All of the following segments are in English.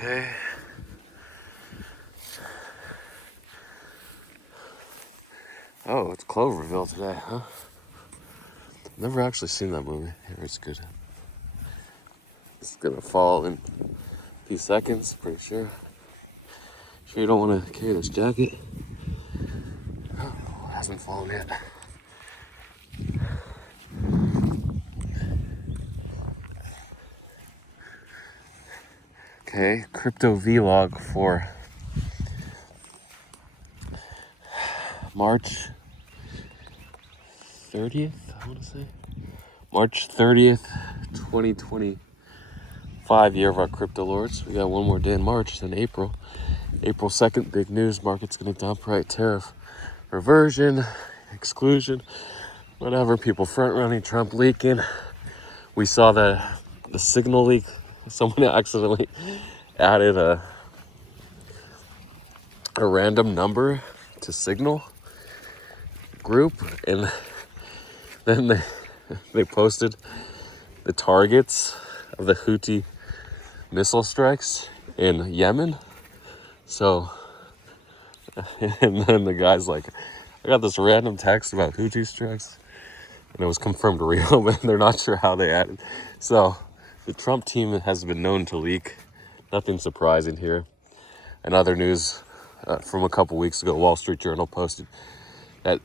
Okay. Oh, it's Cloverville today, huh? Never actually seen that movie. Yeah, it's good. It's gonna fall in a few seconds, pretty sure. Sure you don't want to carry this jacket? Oh, it hasn't fallen yet. Okay, crypto vlog for March 30th, I want to say. March 30th, 2025, year of our crypto lords. We got one more day in March, then April. April 2nd, big news, market's gonna dump, right? Tariff reversion, exclusion, whatever, people front running, Trump leaking. We saw the signal leak. Someone accidentally added a random number to signal group, and then they posted the targets of the Houthi missile strikes in Yemen. So, and then the guy's like, I got this random text about Houthi strikes, and it was confirmed real, but they're not sure how they added. So, the Trump team has been known to leak. Nothing surprising here. And other news from a couple weeks ago, Wall Street Journal posted that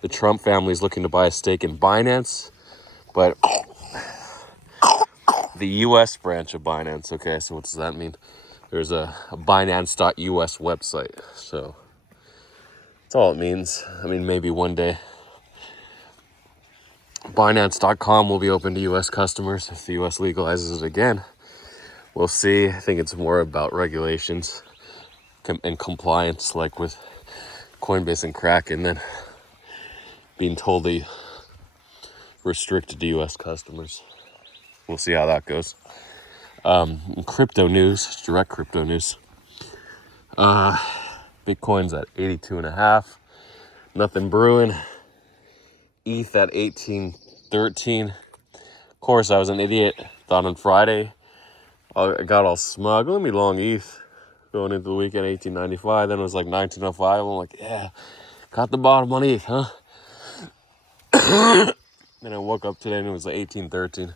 the Trump family is looking to buy a stake in Binance, but the U.S. branch of Binance. Okay, so what does that mean? There's a Binance.us website. So that's all it means. I mean, maybe one day Binance.com will be open to U.S. customers if the U.S. legalizes it again. We'll see. I think it's more about regulations and compliance, like with Coinbase and Kraken, than being totally restricted to U.S. customers. We'll see how that goes. Crypto news, direct crypto news. Bitcoin's at 82.5. Nothing brewing. ETH at 1813. Of course, I was an idiot. Thought on Friday I got all smug. Let me long ETH going into the weekend, 1895. Then it was like 1905. I'm like, yeah, got the bottom on ETH, huh? Then I woke up today and it was like 1813.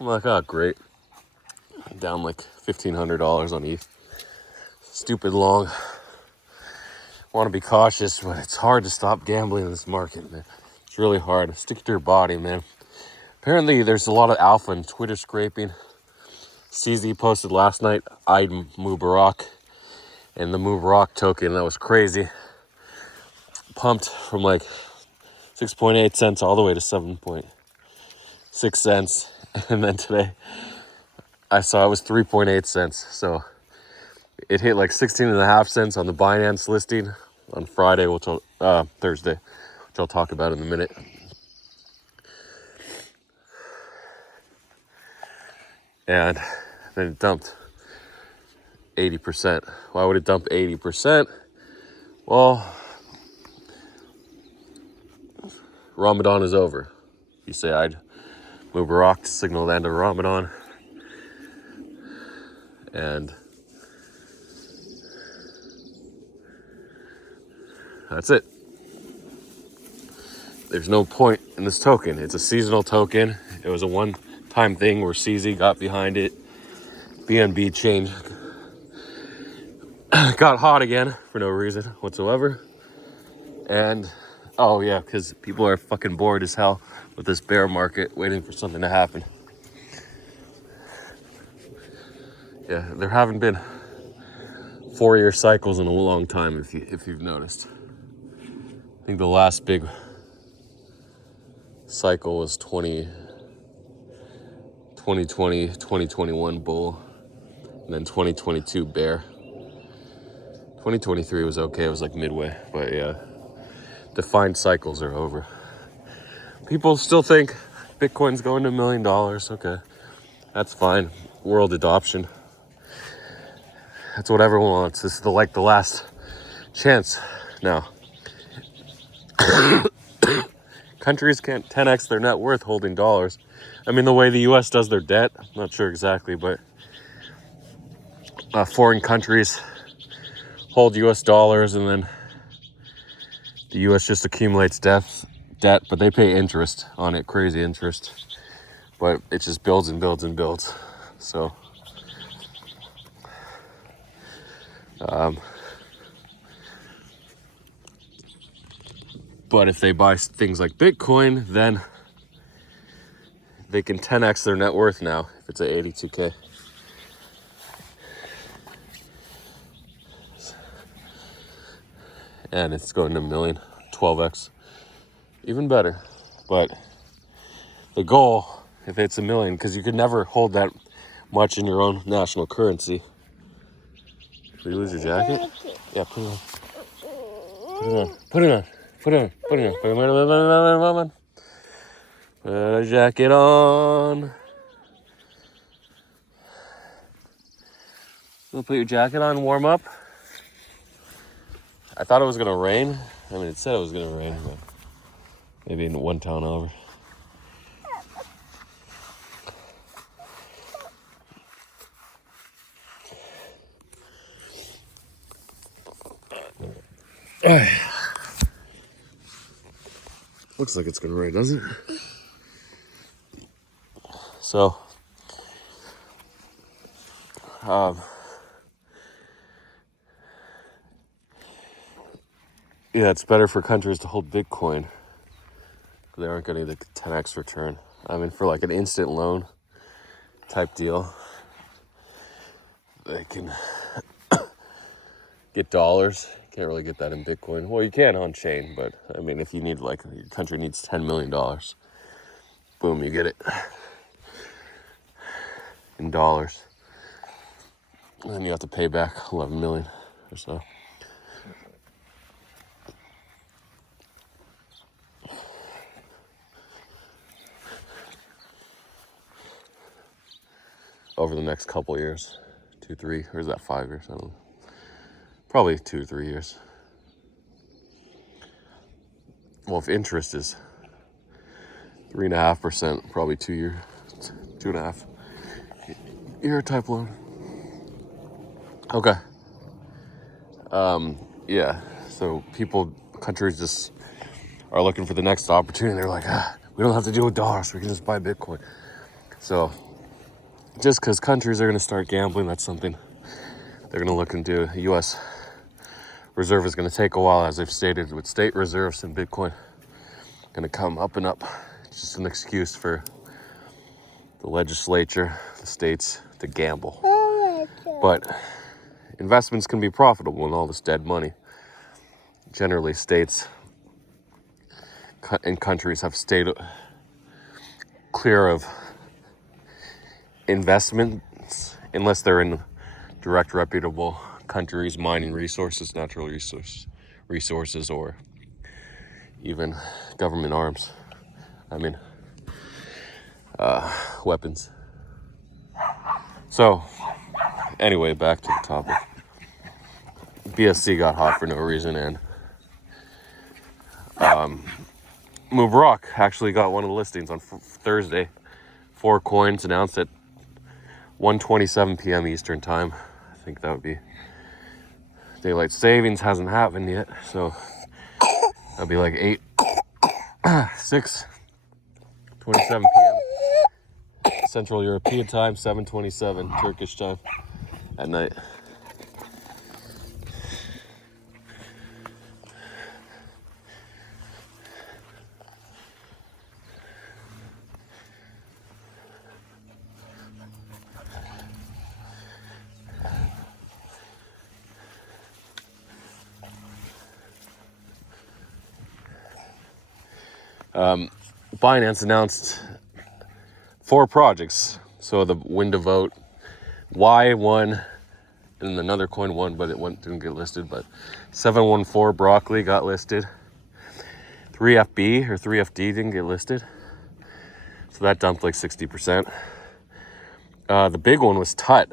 I'm like, oh, great. Down like $1,500 on ETH. Stupid long. Want to be cautious, but it's hard to stop gambling in this market, man. It's really hard. Stick to your body, man. Apparently, there's a lot of alpha in Twitter scraping. CZ posted last night, eyed Mubarak, and the Mubarak token, that was crazy. Pumped from like 6.8 cents all the way to 7.6 cents. And then today, I saw it was 3.8 cents. So it hit like 16.5 cents on the Binance listing on Friday, Thursday, which I'll talk about in a minute. And then it dumped 80%. Why would it dump 80%? Well, Ramadan is over. You say I'd Mubarak to signal the end of Ramadan. And that's it. There's no point in this token. It's a seasonal token. It was a one-time thing where CZ got behind it. BNB changed. Got hot again for no reason whatsoever. And, oh yeah, because people are fucking bored as hell with this bear market waiting for something to happen. Yeah, there haven't been 4-year cycles in a long time, if you've noticed. I think the last big cycle was 2020, 2021 bull, and then 2022 bear. 2023 was okay, it was like midway, but yeah, defined cycles are over. People still think Bitcoin's going to $1 million, okay, that's fine. World adoption, that's what everyone wants. This is the last chance now. countries can't 10x their net worth holding dollars. I mean, the way the U.S. does their debt, I'm not sure exactly, but foreign countries hold U.S. dollars, and then the U.S. just accumulates debt, but they pay interest on it, crazy interest. But it just builds and builds and builds. So, but if they buy things like Bitcoin, then they can 10x their net worth now if it's at 82K. And it's going to a million, 12x, even better. But the goal, if it's a million, because you could never hold that much in your own national currency. Did you lose your jacket? Yeah, put it on. Put it on. Put it on. Put it on. Put it on. Put it on. Put a jacket on. You'll put your jacket on, warm up. I thought it was gonna rain. I mean, it said it was gonna rain, but maybe in one town over. Looks like it's gonna rain, doesn't it? So, yeah, it's better for countries to hold Bitcoin. They aren't getting the 10x return. I mean, for like an instant loan type deal, they can get dollars. You can't really get that in Bitcoin. Well, you can on chain, but I mean, if you need, like, your country needs $10 million, boom, you get it in dollars. And then you have to pay back 11 million or so. Over the next couple years, 2, 3, or is that 5 years? I don't know. Probably 2 or 3 years. Well, if interest is 3.5%, probably 2 year, 2.5 year type loan. Okay. Yeah. So countries just are looking for the next opportunity. They're like, we don't have to deal with dollars. We can just buy Bitcoin. So just because countries are going to start gambling, that's something they're going to look into. The U.S. Reserve is going to take a while, as they've stated, with state reserves and Bitcoin going to come up and up. It's just an excuse for the legislature, the states, to gamble. But investments can be profitable in all this dead money. Generally, states and countries have stayed clear of investments unless they're in direct, reputable countries mining resources, natural resources, or even government arms. I mean, weapons. So, anyway, back to the topic. BSC got hot for no reason, and Mubarak actually got one of the listings on Thursday. 4 coins announced at 1:27 p.m. Eastern time. I think that would be daylight savings. Hasn't happened yet, so that'll be like 6:27 p.m. Central European time, 7:27 Turkish time at night. Binance announced 4 projects. So the win to vote, Y won, and another coin won, but didn't get listed. But 714 broccoli got listed. 3FB or 3FD didn't get listed, so that dumped like 60%. The big one was Tut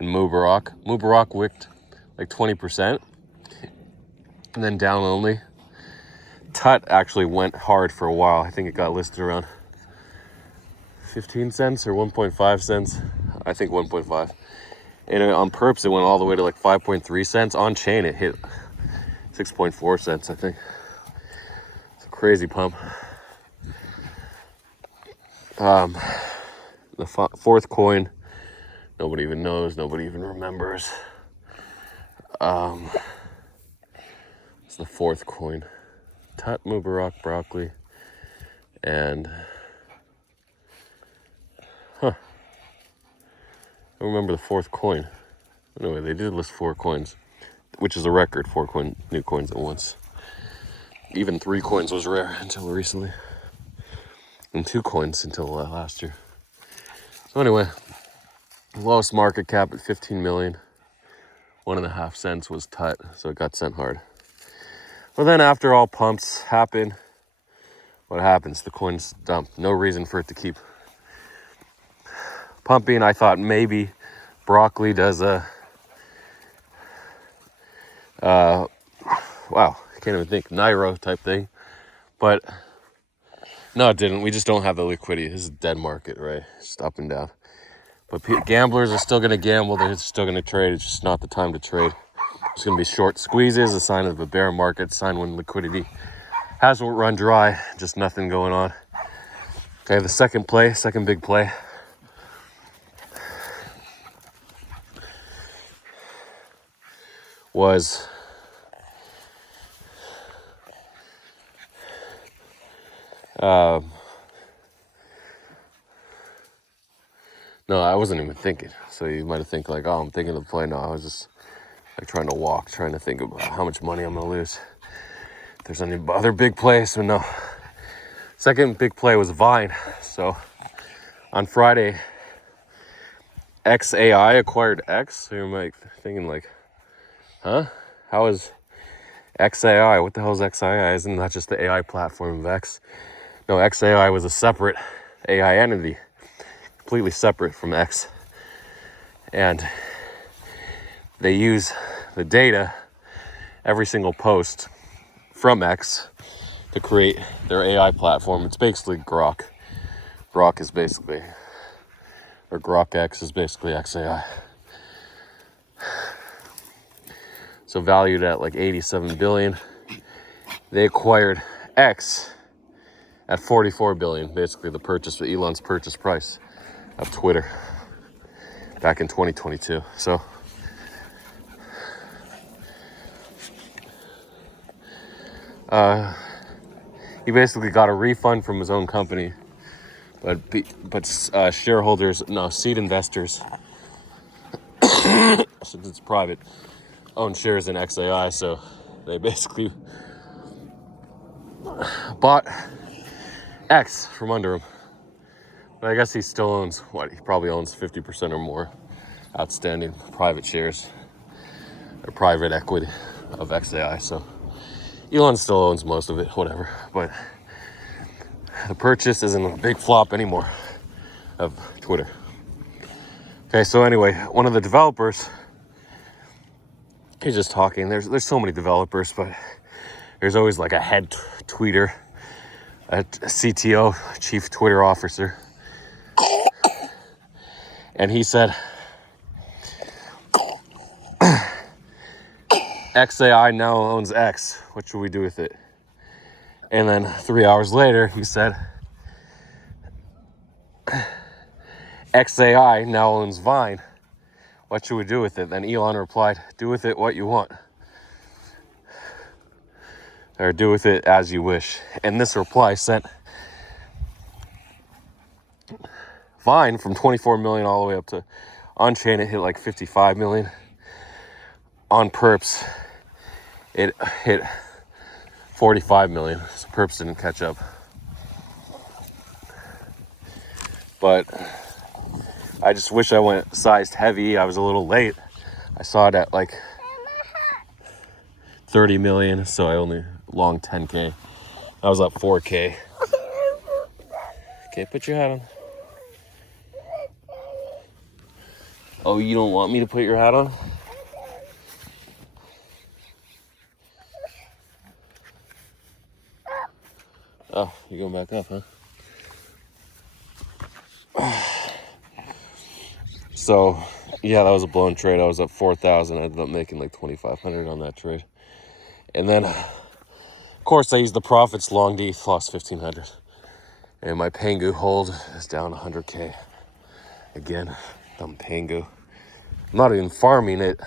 and Mubarak. Mubarak wicked like 20%, and then down only. Tut actually went hard for a while. I think it got listed around 15 cents or 1.5 cents. I think 1.5. And on perps, it went all the way to like 5.3 cents. On chain, it hit 6.4 cents, I think. It's a crazy pump. The fourth coin, nobody even knows, nobody even remembers. It's the fourth coin. Tut, mubarak, broccoli, and I don't remember the fourth coin. Anyway, they did list 4 coins, which is a record, 4 new coins at once. Even 3 coins was rare until recently, and 2 coins until last year. So anyway, lowest market cap at 15 million. 1.5 cents was Tut, so it got sent hard. But then after all pumps happen, what happens? The coin's dumped. No reason for it to keep pumping. I thought maybe broccoli does a wow, I can't even think, Nairo type thing. But no, it didn't. We just don't have the liquidity. This is a dead market, right? It's just up and down. But gamblers are still going to gamble. They're still going to trade. It's just not the time to trade. It's going to be short squeezes, a sign of a bear market, sign when liquidity hasn't run dry, just nothing going on. Okay, the second big play was no, I wasn't even thinking. So you might have think like, oh, I'm thinking of the play. No, I was just like trying to think about how much money I'm going to lose. If there's any other big plays, so no. Second big play was Vine. So on Friday, XAI acquired X. So you're like thinking like, huh? How is XAI? What the hell is XAI? Isn't that just the AI platform of X? No, XAI was a separate AI entity, completely separate from X. And they use the data, every single post from X, to create their AI platform. It's basically Grok. Grok is basically, or Grok X is basically XAI. So valued at like 87 billion. They acquired X at 44 billion, basically the purchase, Elon's purchase price of Twitter back in 2022. So he basically got a refund from his own company, but shareholders, no, seed investors, since it's private, own shares in XAI, so they basically bought X from under him. But I guess he still owns, he probably owns 50% or more outstanding private shares or private equity of XAI, so Elon still owns most of it, whatever. But the purchase isn't a big flop anymore of Twitter. Okay, so anyway, one of the developers, he's just talking. There's so many developers, but there's always like a head tweeter, a CTO, chief Twitter officer. And he said, XAI now owns X. What should we do with it? And then 3 hours later, he said, XAI now owns Vine. What should we do with it? Then Elon replied, do with it what you want. Or do with it as you wish. And this reply sent Vine from 24 million all the way up to, on chain it hit like 55 million. On perps, it hit 45 million. So perps didn't catch up. But I just wish I went sized heavy. I was a little late. I saw it at like 30 million, so I only long 10K. I was up 4K. Okay, put your hat on. Oh, you don't want me to put your hat on? Oh, you're going back up, huh? So, yeah, that was a blown trade. I was up 4,000. I ended up making like 2,500 on that trade. And then, of course, I used the profits long to ETH, lost 1,500. And my Pengu hold is down 100K. Again, dumb Pengu. I'm not even farming it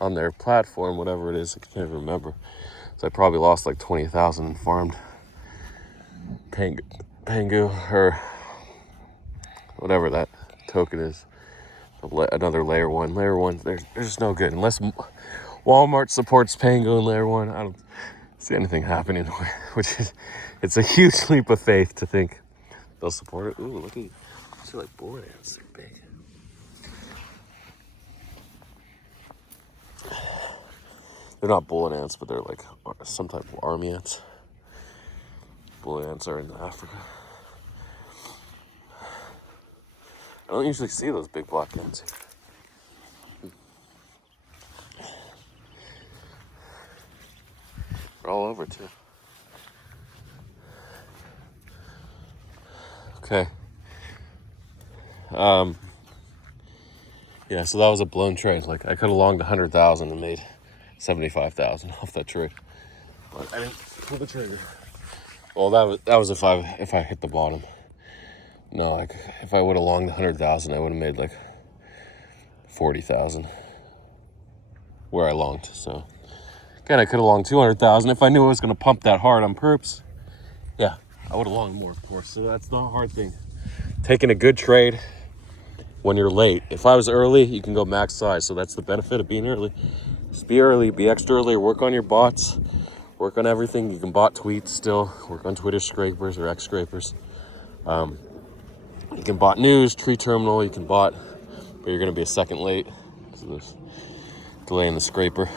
on their platform, whatever it is. I can't even remember. So I probably lost like 20,000 and farmed Pengu, or whatever that token is. Another layer one. Layer one, they're just no good. Unless Walmart supports Pengu and layer one, I don't see anything happening. Which is, it's a huge leap of faith to think they'll support it. Ooh, look at, they're like board ants. They're big. They're not bullet ants, but they're like some type of army ants. Bullet ants are in Africa. I don't usually see those big black ants. They're all over too. Okay. Yeah, so that was a blown trade. Like, I could have longed 100,000 and made 75,000 off that trade. But I didn't pull the trigger. Well, that was if I hit the bottom. No, like if I would have longed 100,000, I would have made like 40,000 where I longed. So again, I could have longed 200,000 if I knew I was going to pump that hard on perps. Yeah, I would have longed more, of course. So that's not a hard thing. Taking a good trade when you're late. If I was early, you can go max size. So that's the benefit of being early. Just be early, be extra early, work on your bots, work on everything. You can bot tweets still, work on Twitter scrapers or X scrapers. You can bot news, tree terminal, you can bot, but you're gonna be a second late. So there's delay in the scraper.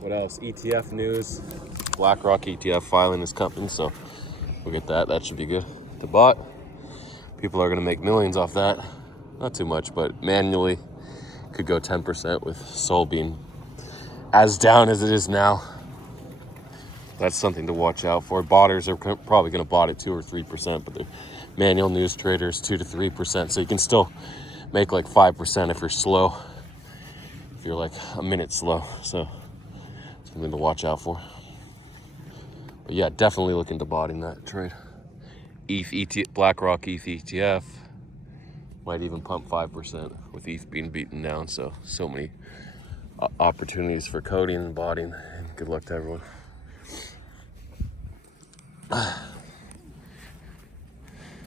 What else? ETF news. BlackRock ETF filing is coming, so we'll get that. That should be good to bot. People are gonna make millions off that. Not too much, but manually could go 10% with Sol being as down as it is now. That's something to watch out for. Botters are probably going to bot at 2 or 3%, but the manual news traders 2 to 3%. So you can still make like 5% if you're slow. If you're like a minute slow, so something to watch out for. But yeah, definitely look into botting that trade. BlackRock ETH ETF might even pump 5% with ETH being beaten down. So many opportunities for coding and botting. And good luck to everyone.